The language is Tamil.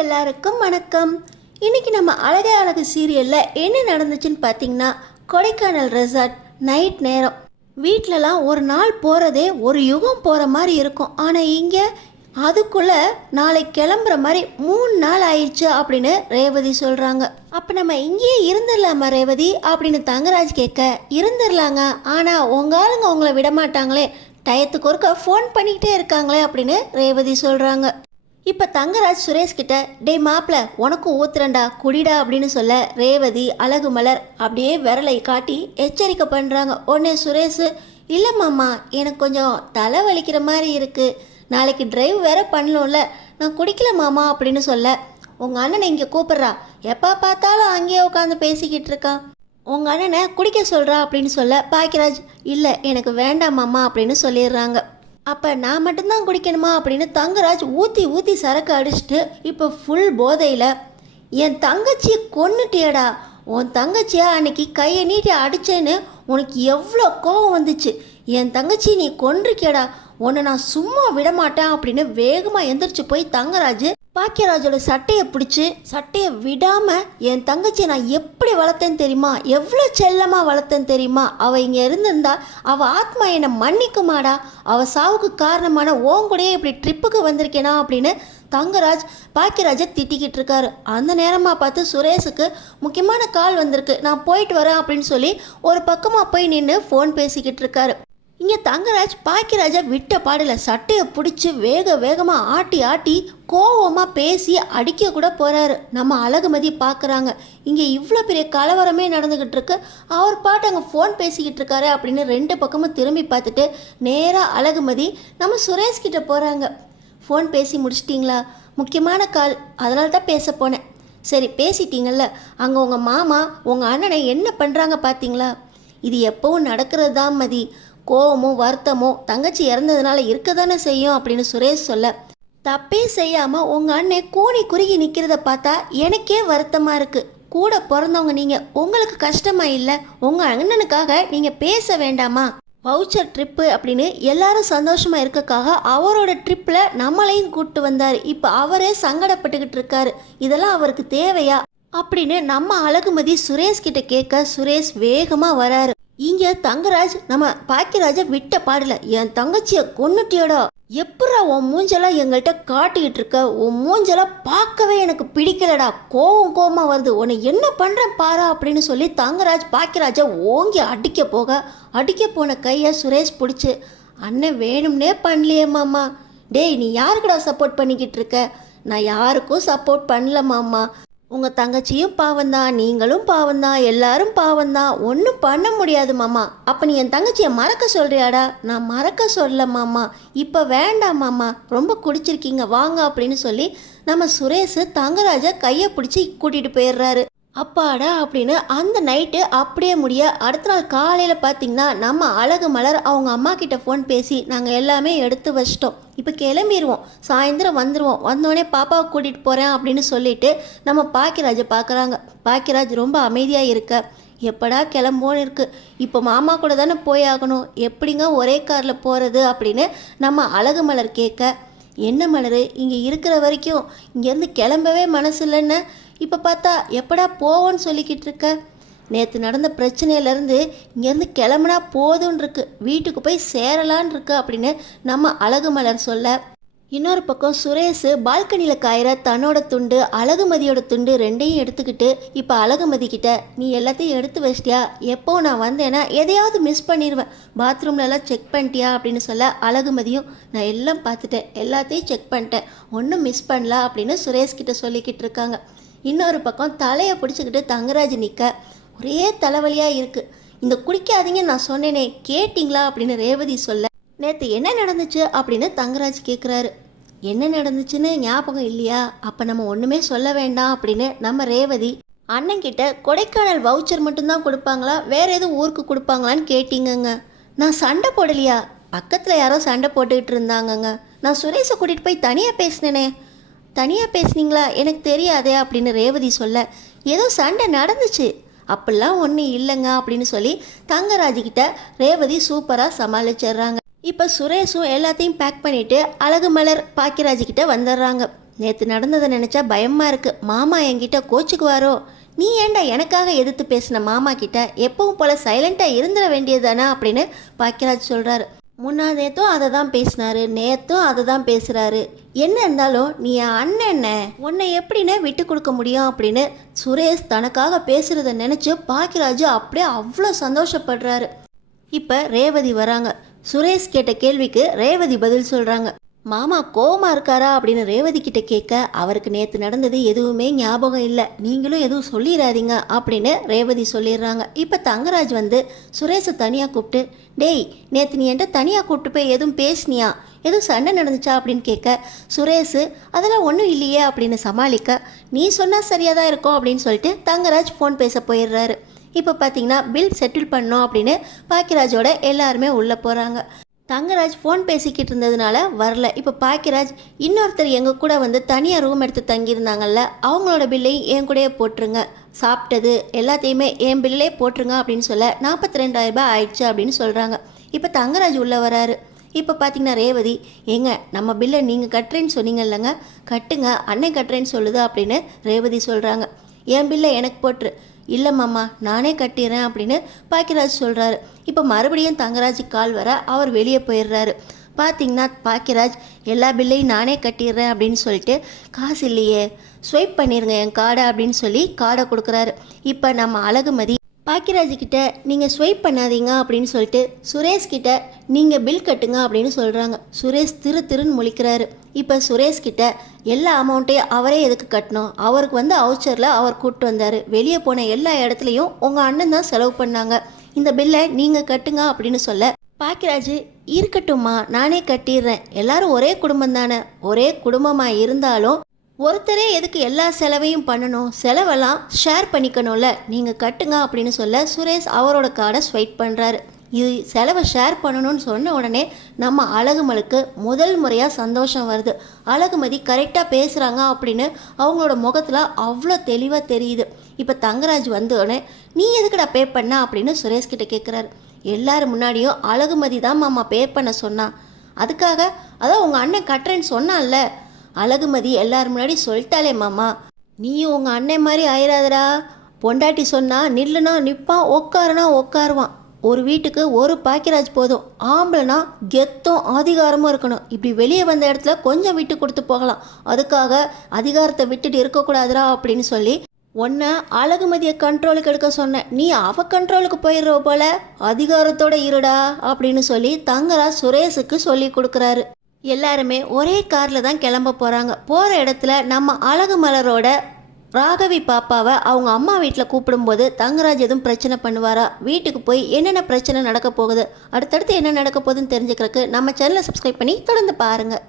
எல்லாருக்கும் வணக்கம். இன்னைக்கு நம்ம அழகே அழகு சீரியலில் என்ன நடந்துச்சுன்னு பார்த்தீங்கன்னா, கொடைக்கானல் ரெசார்ட் நைட் நேரம். வீட்டிலலாம் ஒரு நாள் போகிறதே ஒரு யுகம் போகிற மாதிரி இருக்கும். ஆனால் இங்கே அதுக்குள்ளே நாளை கிளம்புற மாதிரி 3 நாள் ஆயிடுச்சு அப்படின்னு ரேவதி சொல்கிறாங்க. அப்போ நம்ம இங்கேயே இருந்துடலாமா ரேவதி அப்படின்னு தங்கராஜ் கேட்க, இருந்துடலாங்க, ஆனால் உங்கள் ஆளுங்க உங்களை விடமாட்டாங்களே, டயத்துக்கு ஒருக்கா ஃபோன் பண்ணிக்கிட்டே இருக்காங்களே அப்படின்னு ரேவதி சொல்கிறாங்க. இப்போ தங்கராஜ் சுரேஷ் கிட்ட, டே மாப்பிள்ள உனக்கும் ஊத்துறண்டா குடிடா அப்படின்னு சொல்ல, ரேவதி அழகு மலர் அப்படியே விரலை காட்டி எச்சரிக்கை பண்ணுறாங்க. உடனே சுரேஷ், இல்லை மாமா எனக்கு கொஞ்சம் தலை வலிக்கிற மாதிரி இருக்குது, நாளைக்கு டிரைவ் வேற பண்ணலும்ல, நான் குடிக்கல மாமா அப்படின்னு சொல்ல, உங்கள் அண்ணனை இங்கே கூப்பிட்றா, எப்போ பார்த்தாலும் அங்கேயே உட்காந்து பேசிக்கிட்டு இருக்கான், உங்கள் அண்ணனை குடிக்க சொல்கிறா அப்படின்னு சொல்ல, பாக்கியராஜ் இல்லை எனக்கு வேண்டாம் மாமா அப்படின்னு சொல்லிடுறாங்க. அப்போ நான் மட்டும்தான் குடிக்கணுமா அப்படின்னு தங்கராஜ் ஊற்றி ஊற்றி சரக்கு அடிச்சுட்டு இப்போ ஃபுல் போதையில், என் தங்கச்சியை கொன்னுட்டியடா, உன் தங்கச்சியா அன்னைக்கு கையை நீட்டி அடித்தேன்னு உனக்கு எவ்வளோ கோபம் வந்துச்சு, என் தங்கச்சி நீ கொன்றிருக்கியடா, உன்னை நான் சும்மா விட மாட்டேன் அப்படின்னு வேகமாக எந்திரிச்சு போய் தங்கராஜ் பாக்கியராஜோட சட்டையை பிடிச்சி, சட்டையை விடாமல், என் தங்கச்சியை நான் எப்படி வளர்த்தேன்னு தெரியுமா, எவ்வளோ செல்லமாக வளர்த்தேன்னு தெரியுமா, அவள் இங்கே இருந்திருந்தா அவள் ஆத்மா என்னை மன்னிக்குமாடா, அவள் சாவுக்கு காரணமான ஓங்கூடையே இப்படி ட்ரிப்புக்கு வந்திருக்கேனா அப்படின்னு தங்கராஜ் பாக்கியராஜை திட்டிக்கிட்டு இருக்காரு. அந்த நேரமாக பார்த்து சுரேஷுக்கு முக்கியமான கால் வந்திருக்கு, நான் போயிட்டு வரேன் அப்படின்னு சொல்லி ஒரு பக்கமாக போய் நின்று ஃபோன் பேசிக்கிட்டு இருக்காரு. இங்கே தங்கராஜ் பாக்கியராஜை விட்ட பாடில் சட்டையை பிடிச்சி வேகமாக ஆட்டி ஆட்டி கோவமாக பேசி அடிக்க கூட போகிறாரு. நம்ம அழகுமதி பார்க்குறாங்க, இங்கே இவ்வளோ பெரிய கலவரமே நடந்துக்கிட்டு இருக்கு, அவர் பாட்டு அங்கே ஃபோன் பேசிக்கிட்டு இருக்காரு அப்படின்னு 2 பக்கமும் திரும்பி பார்த்துட்டு நேராக அழகுமதி நம்ம சுரேஷ்கிட்ட போகிறாங்க. ஃபோன் பேசி முடிச்சிட்டிங்களா, முக்கியமான கால், அதனால தான் பேச போனேன். சரி பேசிட்டீங்கல்ல, அங்கே உங்கள் மாமா உங்கள் அண்ணனை என்ன பண்ணுறாங்க பார்த்தீங்களா, இது எப்பவும் நடக்கிறது தான் மதி, கோவமும் வருத்தமும் தங்கச்சி இறந்ததுனால இருக்க தானே செய்யும் அப்படின்னு சுரேஷ் சொல்ல, தப்பே செய்யாமல் உங்கள் அண்ணன் கூனி குறுகி நிற்கிறத பார்த்தா எனக்கே வருத்தமாக இருக்குது, கூட பிறந்தவங்க நீங்கள், உங்களுக்கு கஷ்டமாக இல்லை, உங்கள் அண்ணனுக்காக நீங்கள் பேச வேண்டாமா, வவுச்சர் ட்ரிப்பு அப்படின்னு எல்லாரும் சந்தோஷமாக இருக்கக்காக அவரோட ட்ரிப்பில் நம்மளையும் கூப்பிட்டு வந்தார், இப்போ அவரே சங்கடப்பட்டுக்கிட்டு இருக்காரு, இதெல்லாம் அவருக்கு தேவையா அப்படின்னு நம்ம அழகுமதி சுரேஷ் கிட்ட கேட்க, சுரேஷ் வேகமாக வராரு. இங்கே தங்கராஜ் நம்ம பாக்கியராஜை விட்ட பாடல, என் தங்கச்சியை கொன்னுட்டியோடா, எப்படா உன் மூஞ்செல்லாம் எங்கள்கிட்ட காட்டிக்கிட்டு இருக்க, உன் மூஞ்செல்லாம் பார்க்கவே எனக்கு பிடிக்கலடா, கோவமா வருது, உன்னை என்ன பண்ணுறேன் பாரா அப்படின்னு சொல்லி தங்கராஜ் பாக்கியராஜை ஓங்கி அடிக்க போன கையை சுரேஷ் பிடிச்சி, அண்ணன் வேணும்னே பண்ணலையே மாமா, டேய் நீ யாருக்குடா சப்போர்ட் பண்ணிக்கிட்டு இருக்க, நான் யாருக்கும் சப்போர்ட் பண்ணல மாமா, உங்கள் தங்கச்சியும் பாவந்தான், நீங்களும் பாவந்தான், எல்லாரும் பாவந்தான், ஒன்றும் பண்ண முடியாது மாமா, அப்போ நீ என் தங்கச்சியை மறக்க சொல்கிறியாடா, நான் மறக்க சொல்ல மாமா, இப்போ வேண்டாம் மாமா, ரொம்ப குடிச்சிருக்கீங்க வாங்க அப்படின்னு சொல்லி நம்ம சுரேஷ் தங்கராஜை கையை பிடிச்சி கூட்டிகிட்டு போயிடுறாரு. அப்பாடா அப்படின்னு அந்த நைட்டு அப்படியே முடிய, அடுத்த நாள் காலையில் பார்த்திங்கன்னா நம்ம அழகு மலர் அவங்க அம்மா கிட்ட ஃபோன் பேசி, நாங்கள் எல்லாமே எடுத்து வச்சிட்டோம், இப்போ கிளம்பிடுவோம், சாயந்தரம் வந்துடுவோம், வந்தோடனே பாப்பாவை கூட்டிகிட்டு போகிறேன் அப்படின்னு சொல்லிட்டு நம்ம பாக்கியராஜை பார்க்குறாங்க. பாக்கியராஜ் ரொம்ப அமைதியாக இருக்க, எப்படா கிளம்போன்னு இருக்குது, இப்போ மாமா கூட தானே போயாகணும், எப்படிங்க ஒரே காரில் போகிறது அப்படின்னு நம்ம அழகு மலர் கேட்க, என்ன மலர் இங்கே இருக்கிற வரைக்கும் இங்கேருந்து கிளம்பவே மனசு இல்லைன்னு இப்போ பார்த்தா எப்படா போவோன்னு சொல்லிக்கிட்டு இருக்க, நேற்று நடந்த பிரச்சனையிலேருந்து இங்கேருந்து கிளம்புனா போதும்னு இருக்கு, வீட்டுக்கு போய் சேரலான் இருக்கு அப்படின்னு நம்ம அழகு மலர் சொல்ல, இன்னொரு பக்கம் சுரேஷ் பால்கனியில் காயிற தன்னோட துண்டு அழகுமதியோட துண்டு 2ஐயும் எடுத்துக்கிட்டு இப்போ அழகுமதி கிட்ட, நீ எல்லாத்தையும் எடுத்து வச்சிட்டியா, எப்போ நான் வந்தேன்னா எதையாவது மிஸ் பண்ணிடுவேன், பாத்ரூம்லலாம் செக் பண்ணிட்டியா அப்படின்னு சொல்ல, அழகுமதியும் நான் எல்லாம் பார்த்துட்டேன், எல்லாத்தையும் செக் பண்ணிட்டேன், ஒன்றும் மிஸ் பண்ணல அப்படின்னு சுரேஷ் கிட்ட சொல்லிக்கிட்டு இருக்காங்க. இன்னொரு பக்கம் தலையை பிடிச்சிக்கிட்டு தங்கராஜ் நிற்க, ஒரே தலைவலியாக இருக்குது, இந்த குடிக்காதீங்க நான் சொன்னேனே கேட்டிங்களா அப்படின்னு ரேவதி சொல்ல, நேற்று என்ன நடந்துச்சு அப்படின்னு தங்கராஜ் கேட்குறாரு. என்ன நடந்துச்சுன்னு ஞாபகம் இல்லையா, அப்போ நம்ம ஒன்றுமே சொல்ல வேண்டாம் அப்படின்னு நம்ம ரேவதி, அண்ணன்கிட்ட கொடைக்கானல் வவுச்சர் மட்டும்தான் கொடுப்பாங்களா, வேறு எதுவும் ஊருக்கு கொடுப்பாங்களான்னு கேட்டிங்கங்க, நான் சண்டை போடலையா, பக்கத்தில் யாரோ சண்டை போட்டுக்கிட்டு இருந்தாங்கங்க, நான் சுரேஷை கூட்டிகிட்டு போய் தனியாக பேசினேனே, தனியாக பேசுனீங்களா எனக்கு தெரியாதே அப்படின்னு ரேவதி சொல்ல, ஏதோ சண்டை நடந்துச்சு, அப்படிலாம் ஒன்றும் இல்லைங்க அப்படின்னு சொல்லி தங்கராஜ்கிட்ட ரேவதி சூப்பராக சமாளிச்சிடுறாங்க. இப்போ சுரேஷும் எல்லாத்தையும் பேக் பண்ணிவிட்டு அழகு மலர் பாக்கியராஜ்கிட்ட வந்துடுறாங்க. நேற்று நடந்ததை நினச்சா பயமாக இருக்கு. மாமா என்கிட்ட கோச்சுக்குவாரோ? நீ ஏன்டா எனக்காக எதிர்த்து பேசின மாமா கிட்ட எப்பவும் போல சைலண்டாக இருந்துட வேண்டியதுதானா அப்படின்னு பாக்கியராஜ் சொல்கிறாரு. நேற்றும் அதை தான் பேசினாரு, நேற்றும் அதை தான் பேசுகிறாரு. என்ன இருந்தாலும் நீ என் அண்ணன், உன்னை எப்படின்னு விட்டு கொடுக்க முடியும் அப்படின்னு சுரேஷ் தனக்காக பேசுகிறத நினச்சி பாக்கியராஜ் அப்படியே அவ்வளோ சந்தோஷப்படுறாரு. இப்போ ரேவதி வராங்க. சுரேஷ் கேட்ட கேள்விக்கு ரேவதி பதில் சொல்கிறாங்க. மாமா கோவமா இருக்காரா அப்படின்னு ரேவதி கிட்ட கேட்க, அவருக்கு நேற்று நடந்தது எதுவுமே ஞாபகம் இல்லை, நீங்களும் எதுவும் சொல்லிடாதீங்க அப்படின்னு ரேவதி சொல்லிடுறாங்க. இப்போ தங்கராஜ் வந்து சுரேஷை தனியாக கூப்பிட்டு, டேய் நேற்று நீ என்கிட்ட தனியாக கூப்பிட்டு போய் எதுவும் பேசுனியா, எதுவும் சண்டை நடந்துச்சா அப்படின்னு கேட்க, சுரேஷ் அதெல்லாம் ஒன்றும் இல்லையே அப்படின்னு சமாளிக்க, நீ சொன்னால் சரியாக தான் இருக்கும் அப்படின்னு சொல்லிட்டு தங்கராஜ் ஃபோன் பேச போயிடுறாரு. இப்போ பார்த்தீங்கன்னா பில் செட்டில் பண்ணோம் அப்படின்னு பாக்கியராஜோட எல்லாருமே உள்ளே போகிறாங்க. தங்கராஜ் ஃபோன் பேசிக்கிட்டு இருந்ததுனால வரல. இப்போ பாக்கியராஜ் இன்னொருத்தர் எங்கள் கூட வந்து தனியாக ரூம் எடுத்து தங்கியிருந்தாங்கல்ல, அவங்களோட பில்லையும் என் கூடயே போட்டுருங்க, சாப்பிட்டது எல்லாத்தையுமே என் பில்லே போட்டுருங்க அப்படின்னு சொல்ல 42,000 ரூபாய் ஆயிடுச்சு அப்படின்னு சொல்கிறாங்க. இப்போ தங்கராஜ் உள்ளே வராரு. இப்போ பார்த்தீங்கன்னா ரேவதி, ஏங்க நம்ம பில்லை நீங்கள் கட்டுறேன்னு சொன்னீங்க இல்லைங்க, கட்டுங்க, அண்ணன் கட்டுறேன்னு சொல்லுது அப்படின்னு ரேவதி சொல்கிறாங்க. என் பில்லை எனக்கு போட்டுரு. இல்லை மாமா நானே கட்டிடுறேன் அப்படின்னு பாக்கியராஜ் சொல்கிறாரு. இப்போ மறுபடியும் தங்கராஜ் கால் வர அவர் வெளியே போயிடுறாரு. பார்த்தீங்கன்னா பாக்கியராஜ் எல்லா பில்லையும் நானே கட்டிடுறேன் அப்படின்னு சொல்லிட்டு, காசு இல்லையே ஸ்வைப் பண்ணிடுங்க என் கார்டை அப்படின்னு சொல்லி கார்டை கொடுக்குறாரு. இப்போ நம்ம அழகுமதி பாக்கியராஜ்கிட்ட நீங்கள் ஸ்வைப் பண்ணாதீங்க அப்படின்னு சொல்லிட்டு சுரேஷ்கிட்ட நீங்கள் பில் கட்டுங்க அப்படின்னு சொல்கிறாங்க. சுரேஷ் திருன்னு முழிக்கிறாரு. இப்போ சுரேஷ்கிட்ட எல்லா அமௌண்ட்டையும் அவரே எதுக்கு கட்டணும், அவருக்கு வந்து அவுச்சரில் அவர் கூப்பிட்டு வந்தார், வெளியே போன எல்லா இடத்துலையும் உங்கள் அண்ணன் தான் செலவு பண்ணாங்க, இந்த பில்லை நீங்கள் கட்டுங்க அப்படின்னு சொல்ல, பாக்கியராஜ் இருக்கட்டும்மா நானே கட்டிடுறேன், எல்லாரும் ஒரே குடும்பம் தானே, ஒரே குடும்பமாக இருந்தாலும் ஒருத்தரே எதுக்கு எல்லா செலவையும் பண்ணணும், செலவெல்லாம் ஷேர் பண்ணிக்கணும்ல, நீங்கள் கட்டுங்க அப்படின்னு சொல்ல சுரேஷ் அவரோட கார்டை ஸ்வைப் பண்ணுறாரு. இது செலவை ஷேர் பண்ணணும்னு சொன்ன உடனே நம்ம அழகுமலுக்கு முதல் முறையாக சந்தோஷம் வருது. அழகுமதி கரெக்டாக பேசுகிறாங்க அப்படின்னு அவங்களோட முகத்தில் அவ்வளோ தெளிவாக தெரியுது. இப்போ தங்கராஜ் வந்த உடனே நீ எதுக்குடா பே பண்ண அப்படின்னு சுரேஷ்கிட்ட கேட்குறாரு. எல்லாரும் முன்னாடியும் அழகுமதி தான் மாமா பே பண்ண சொன்னான், அதுக்காக அதான் உங்கள் அண்ணன் கட்டுறேன்னு சொன்னான்ல, அழகுமதி எல்லாரும் முன்னாடி சொல்லிட்டாலே மாமா, நீயும் உங்கள் அண்ணன் மாதிரி ஆயிராதரா, பொண்டாட்டி சொன்னா நில்லுனா நிற்பான், உட்காருனா உட்காருவான், ஒரு வீட்டுக்கு ஒரு பாக்கியராஜ் போதும், ஆம்பளைனா கெத்தும் அதிகாரமும் இருக்கணும், இப்படி வெளியே வந்த இடத்துல கொஞ்சம் விட்டு கொடுத்து போகலாம், அதுக்காக அதிகாரத்தை விட்டுட்டு இருக்கக்கூடாதுரா அப்படின்னு சொல்லி உன்னை அழகுமதியை கண்ட்ரோலுக்கு எடுக்க சொன்னேன், நீ அவ கண்ட்ரோலுக்கு போயிடுற போல, அதிகாரத்தோட இருடா அப்படின்னு சொல்லி தங்கராஜ் சுரேஷுக்கு சொல்லி கொடுக்குறாரு. எல்லாருமே ஒரே காரில் தான் கிளம்ப போகிறாங்க. போகிற இடத்துல நம்ம அழகுமலரோட ராகவி பாப்பாவை அவங்க அம்மா வீட்டில் கூப்பிடும்போது தங்கராஜ் எதுவும் பிரச்சனை பண்ணுவாரா, வீட்டுக்கு போய் என்னென்ன பிரச்சனை நடக்க போகுது, அடுத்தடுத்து என்ன நடக்க போகுதுன்னு தெரிஞ்சுக்கிறதுக்கு நம்ம சேனலை சப்ஸ்கிரைப் பண்ணி தொடர்ந்து பாருங்கள்.